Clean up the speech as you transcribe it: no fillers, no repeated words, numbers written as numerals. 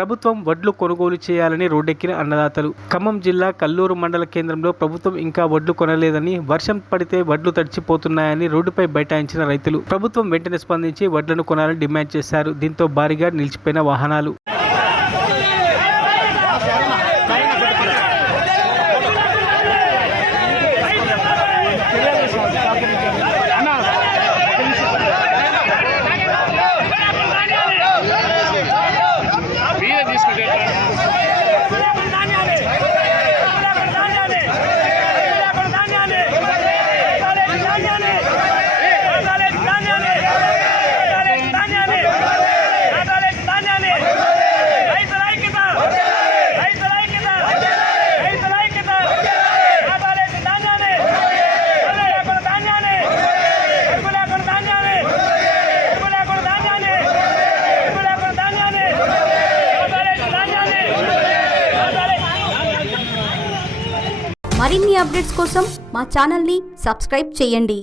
ప్రభుత్వం వడ్లు కొనుగోలు చేయాలని రోడ్డెక్కిన అన్నదాతలు. ఖమ్మం జిల్లా కల్లూరు మండల కేంద్రంలో ప్రభుత్వం ఇంకా వడ్లు కొనలేదని, వర్షం పడితే వడ్లు తడిచిపోతున్నాయని రోడ్డుపై బైఠాయించిన రైతులు ప్రభుత్వం వెంటనే స్పందించి వడ్లను కొనాలని డిమాండ్ చేశారు. దీంతో భారీగా నిలిచిపోయిన వాహనాలు. మరిన్ని అప్డేట్స్ కోసం మా ఛానల్ని సబ్స్క్రైబ్ చేయండి.